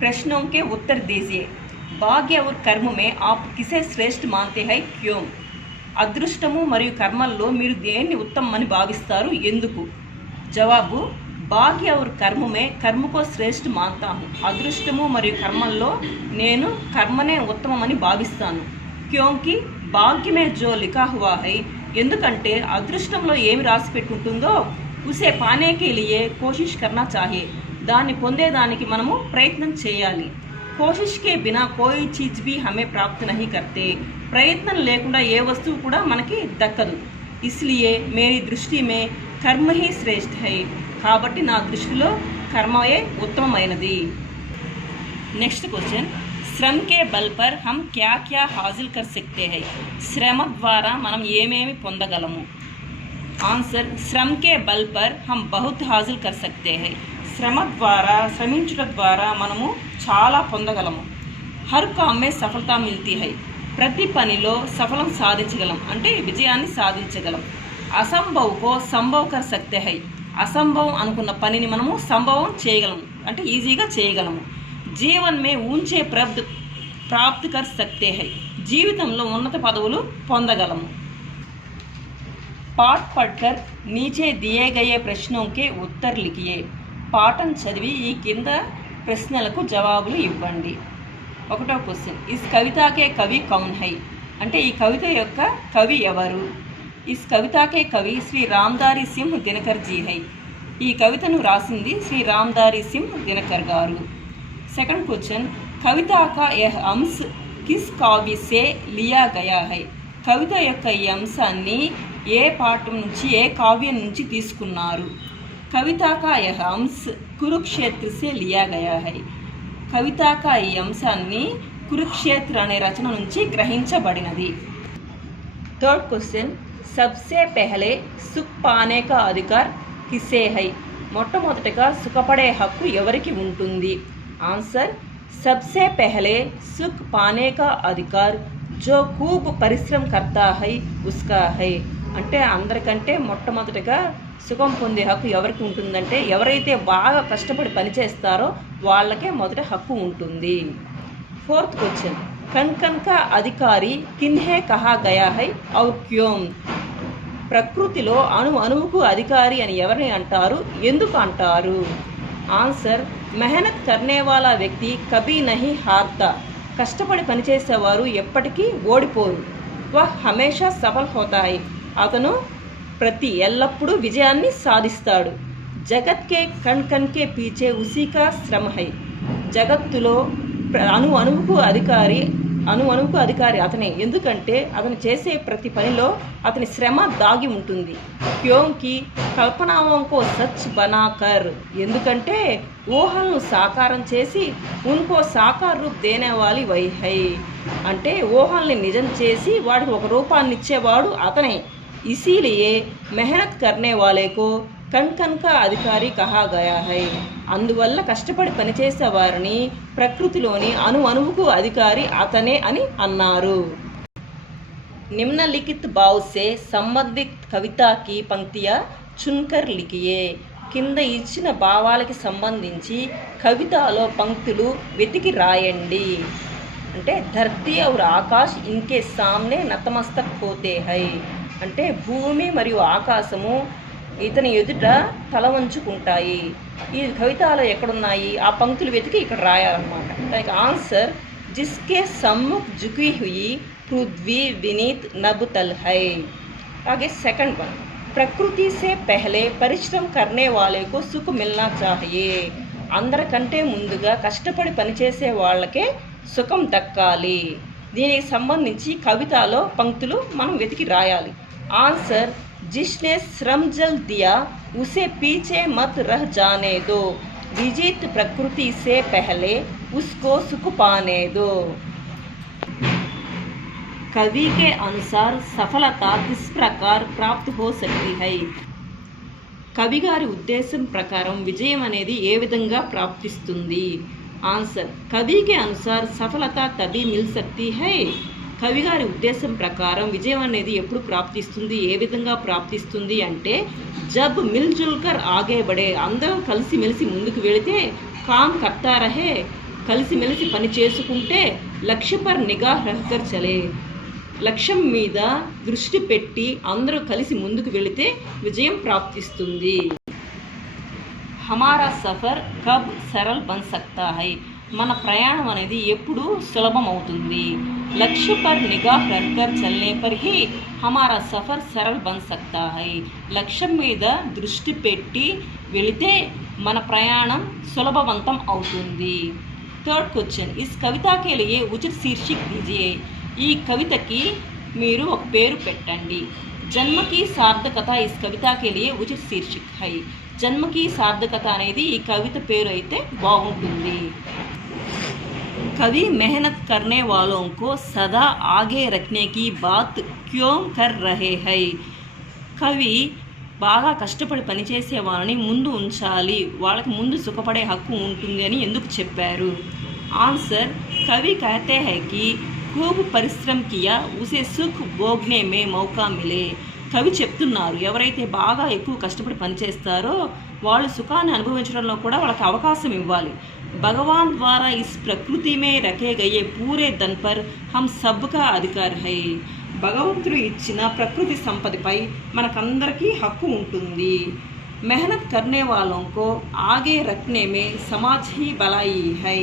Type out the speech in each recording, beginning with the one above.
प्रश्नों के उत्तर दीजिए। भाग्य और कर्म में आप किसे श्रेष्ठ मानते हैं, क्यों? అదృష్టము మరియు కర్మల్లో మీరు దేన్ని ఉత్తమమని భావిస్తారు, ఎందుకు? జవాబు, భాగ్య और कर्म में कर्म को श्रेष्ठ मानता हूँ। అదృష్టము మరియు కర్మల్లో నేను కర్మనే ఉత్తమమని భావిస్తాను। क्योंकि भाग्य में जो लिखा हुआ है, ఎందుకంటే అదృష్టంలో ఏమి రాసి పెట్టి ఉంటుందో उसे पाने के लिए कोशिश करना चाहिए। దాన్ని పొందేదానికి మనము ప్రయత్నం చేయాలి। कोशिश के बिना कोई चीज़ भी हमें प्राप्त नहीं करते। ప్రయత్నం లేకుండా ఏ వస్తువు కూడా మనకి దక్కదు। इसलिए मेरी दृष्टि में कर्म ही श्रेष्ठ है। కాబట్టి నా దృష్టిలో కర్మయే ఉత్తమమైనది। నెక్స్ట్ క్వశ్చన్, శ్రమ के बल पर हम क्या क्या हासिल कर सकते हैं? శ్రమ ద్వారా మనం ఏమేమి పొందగలము? ఆన్సర్, శ్రమ के बल पर हम बहुत हासिल कर सकते हैं। శ్రమ ద్వారా, శ్రమించడం ద్వారా మనము చాలా పొందగలము। హర్ కామ్ మే సఫలతా మిల్తీ హై, ప్రతి పనిలో సఫలం సాధించగలం, అంటే విజయాన్ని సాధించగలం। అసంభవ్ కో సంభవ్ కర్ సక్తే హై, అసంభవం అనుకున్న పనిని మనము సంభవం చేయగలము, అంటే ఈజీగా చేయగలము। జీవన్ మే ఊంచే ప్రాప్త్ కర్ సక్తే హై, జీవితంలో ఉన్నత పదవులు పొందగలము। పాఠ్ పढ़कर नीचे दिए गए प्रश्नों के उत्तर लिखिए। పాఠం చదివి ఈ కింద ప్రశ్నలకు జవాబులు ఇవ్వండి। ఒకటో క్వశ్చన్, ఇస్ కవితాకే కవి కౌన్ హై, అంటే ఈ కవిత యొక్క కవి ఎవరు? ఇస్ కవితాకే కవి శ్రీ రామ్దారి సింహ్ దినకర్ జీ హై, ఈ కవితను రాసింది శ్రీ రామ్దారి సింహ్ దినకర్ గారు। సెకండ్ క్వశ్చన్, కవితా కా యహ్ అంశ కిస్ కావ్య సే లియా గయా హై, కవిత యొక్క ఈ అంశాన్ని ఏ పాఠం నుంచి, ఏ కావ్యం నుంచి తీసుకున్నారు? కవితా కా యహ్ అంశ కురుక్షేత్ర సే లియా గయా హై, కవితా కా ఈ అంశాన్ని కురుక్షేత్ర అనే రచన నుంచి గ్రహించబడినది। థర్డ్ క్వశ్చన్, సబ్సే పెహలే సుఖ్ పానే కా అధికార్ కిసే హై, మొట్టమొదటిగా సుఖపడే హక్కు ఎవరికి ఉంటుంది? ఆన్సర్, సబ్సే పెహలే సుఖ్ పానే కా అధికార్ జో ఖూబ్ పరిశ్రమ కర్తా హై ఉస్కా హై, అంటే అందరికంటే మొట్టమొదటిగా సుఖం పొందే హక్కు ఎవరికి ఉంటుందంటే ఎవరైతే బాగా కష్టపడి పనిచేస్తారో వాళ్ళకే మొదట హక్కు ఉంటుంది। ఫోర్త్ క్వశ్చన్, కన్ కా అధికారి కిన్హే కహా గయా హై ఔర్ క్యోం, ప్రకృతిలో అణువుకు అధికారి అని ఎవరిని అంటారు, ఎందుకు అంటారు? ఆన్సర్, మెహనత్ కర్నే వాలా వ్యక్తి కభీ నహీ హార్తా, కష్టపడి పనిచేసేవారు ఎప్పటికీ ఓడిపోరు। వహ్ హమేషా సఫల్ హోతా హై, అతను ఎల్లప్పుడూ విజయాన్ని సాధిస్తాడు। జగత్ కే కన్ కే పీచే ఉసీ కా శ్రమ హై, జగత్తులో అణువుకు అధికారి అతనే, ఎందుకంటే అతను చేసే ప్రతి పనిలో అతని శ్రమ దాగి ఉంటుంది। క్యోంకి కల్పనాओं को सच बनाकर, ఎందుకంటే ఊహలను సాకారం చేసి ఉన్కో సాకార్ రూప్ దేనే వాలి వై హై, అంటే ఊహల్ని నిజం చేసి వాటికి ఒక రూపాన్ని ఇచ్చేవాడు అతనే। ఇసీలియే మెహనత్ కర్నే వాలే కో కన్ కా అధికారి కహా గయా హై, అందువల్ల కష్టపడి పనిచేసే వారిని ప్రకృతిలోని అణువుకు అధికారి అతనే అని అన్నారు। నిమ్నలిఖిత భావ్ సే సంబంధిత కవితాకి పంక్తియా చున్కర్ లిఖియే, కింద ఇచ్చిన భావాలకి సంబంధించి కవితలో పంక్తులు వెతికి రాయండి। అంటే ధర్తీ और ఆకాశ్ ఇన్కే సామ్నే నతమస్తక్ హోతే హై, అంటే భూమి మరియు ఆకాశము ఇతని ఎదుట తల వంచుకుంటాయి। ఈ కవితలో ఎక్కడున్నాయి ఆ పంక్తులు వెతికి ఇక్కడ రాయాలన్నమాట। దానికి ఆన్సర్, జిస్కే సమ్ముఖ్ జుకి హుయి పృథ్వీ వినీత్ నబ్ తల్ హై। आगे सेकंड वन, ప్రకృతి సే పెహలే పరిశ్రమ కర్నే వాలే కో సుఖ్ మిల్నా చాహియే, అందరికంటే ముందుగా కష్టపడి పనిచేసే వాళ్ళకే సుఖం దక్కాలి। దీనికి సంబంధించి కవితలో పంక్తులు మనం వెతికి రాయాలి। ఆన్సర్, जिसने श्रम जल दिया उसे पीछे मत रह जाने दो, विजित प्रकृति से पहले उसको सुख पाने दो। कवि के अनुसार सफलता किस प्रकार प्राप्त हो सकती है? కవి గారి ఉద్దేశం ప్రకారం విజయం అనేది ఏ విధంగా ప్రాప్తిస్తుంది? ఆన్సర్, కవి के अनुसार सफलता तभी मिल सकती है, కవి గారి ఉద్దేశం ప్రకారం విజయం అనేది ఎప్పుడు ప్రాప్తిస్తుంది, ఏ విధంగా ప్రాప్తిస్తుంది అంటే జబ్ మిల్ జుల్ కర్ ఆగే బడే, అందరం కలిసి మెలిసి ముందుకు వెళితే, కామ్ కర్తా రహే కలిసిమెలిసి పని చేసుకుంటే లక్ష్య పర్ నిఘా రహకర్ చలే, లక్ష్యం మీద దృష్టి పెట్టి అందరూ కలిసి ముందుకు వెళితే విజయం ప్రాప్తిస్తుంది. హమారా సఫర్ కబ్ సరల్ బన్ సక్తా హై, మన ప్రయాణం అనేది ఎప్పుడు సులభం అవుతుంది. లక్ష్య పర్ నిఘా రఖకర్ చల్నే పర్ హీ హమారా సఫర్ సరల్ బన్ సక్తా హై, లక్ష్యం మీద దృష్టి పెట్టి వెళితే మన ప్రయాణం సులభవంతం అవుతుంది. థర్డ్ క్వశ్చన్, ఇస్ కవితాకే లియే ఉచిత్ శీర్షిక్ దీజియే, ఈ కవితకి మీరు ఒక పేరు పెట్టండి. జన్మకి సార్థకత ఇస్ కవితాకే లియే ఉచిత్ శీర్షిక్ హై, జన్మకి సార్థకత అనేది ఈ కవిత పేరు అయితే బాగుంటుంది. कवि मेहनत करने वालों को सदा आगे रखने की बात क्यों कर रहे हैं, కవి బాగా కష్టపడి పనిచేసే వాళ్ళని ముందు ఉంచాలి, వాళ్ళకి ముందు సుఖపడే హక్కు ఉంటుంది అని ఎందుకు చెప్పారు? ఆన్సర్, కవి कहते हैं कि खूब परिश्रम किया उसे सुख भोगने में मौका मिले, కవి చెప్తున్నారు ఎవరైతే బాగా ఎక్కువ కష్టపడి పనిచేస్తారో వాళ్ళు సుఖాన్ని అనుభవించడంలో కూడా వాళ్ళకి అవకాశం ఇవ్వాలి. భగవాన్ ద్వారా ఇస్ ప్రకృతి మే రఖే గయే పూరే ధన్ పర్ హమ్ సబ్కా అధికార్ హై, భగవంతుడు ఇచ్చిన ప్రకృతి సంపదపై మనకందరికీ హక్కు ఉంటుంది. మెహనత్ కర్నే వాలోంకో ఆగే రఖనే మే సమాజ్ హీ బలాయి హై,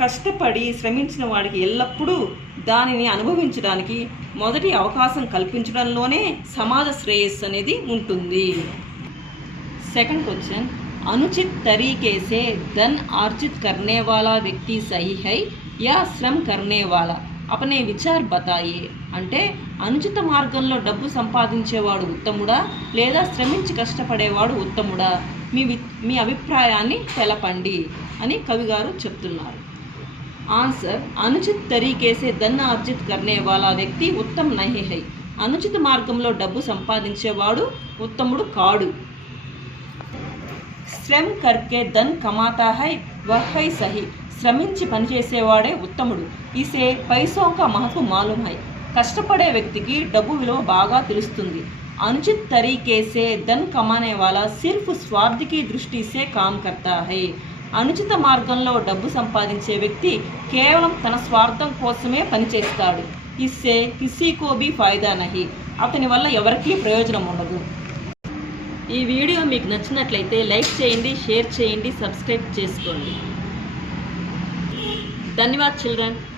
కష్టపడి శ్రమించిన వాడికి ఎల్లప్పుడూ దానిని అనుభవించడానికి మొదటి అవకాశం కల్పించడంలోనే సమాజ శ్రేయస్సు అనేది ఉంటుంది. సెకండ్ క్వశ్చన్, అనుచిत तरीके से धन अर्जित करने वाला व्यक्ति सही है या श्रम करने वाला, अपने విచార్ బతాయే, అంటే అనుచిత మార్గంలో డబ్బు సంపాదించేవాడు ఉత్తముడా లేదా శ్రమించి కష్టపడేవాడు ఉత్తముడా, మీ అభిప్రాయాన్ని తెలపండి అని కవి గారు చెప్తున్నారు. ఆన్సర్, అనుచిత తరీకే సే ధన్ అర్జిత్ కర్నే వాలా వ్యక్తి ఉత్తమ్ నహీ హై, అనుచిత మార్గంలో డబ్బు సంపాదించేవాడు ఉత్తముడు కాడు. శ్రమ్ కర్కే ధన్ కమాతా హై వహ్ హై సహీ, శ్రమించి పనిచేసేవాడే ఉత్తముడు. ఇసే పైసోంకా మహకు మాలూమ్ హై, కష్టపడే వ్యక్తికి డబ్బు విలువ బాగా తెలుస్తుంది. అనుచిत तरीके से धन कमाने वाला सिर्फ स्वार्थ की दृष्टि से काम करता है, అనుచిత మార్గంలో డబ్బు సంపాదించే వ్యక్తి కేవలం తన స్వార్థం కోసమే పనిచేస్తాడు. ఇస్సే కిసీ కో భీ ఫాయిదా నహీ, అతని వల్ల ఎవరికీ ప్రయోజనం ఉండదు. ఈ వీడియో మీకు నచ్చినట్లయితే లైక్ చేయండి, షేర్ చేయండి, సబ్స్క్రైబ్ చేసుకోండి. ధన్యవాద్ చిల్డ్రన్.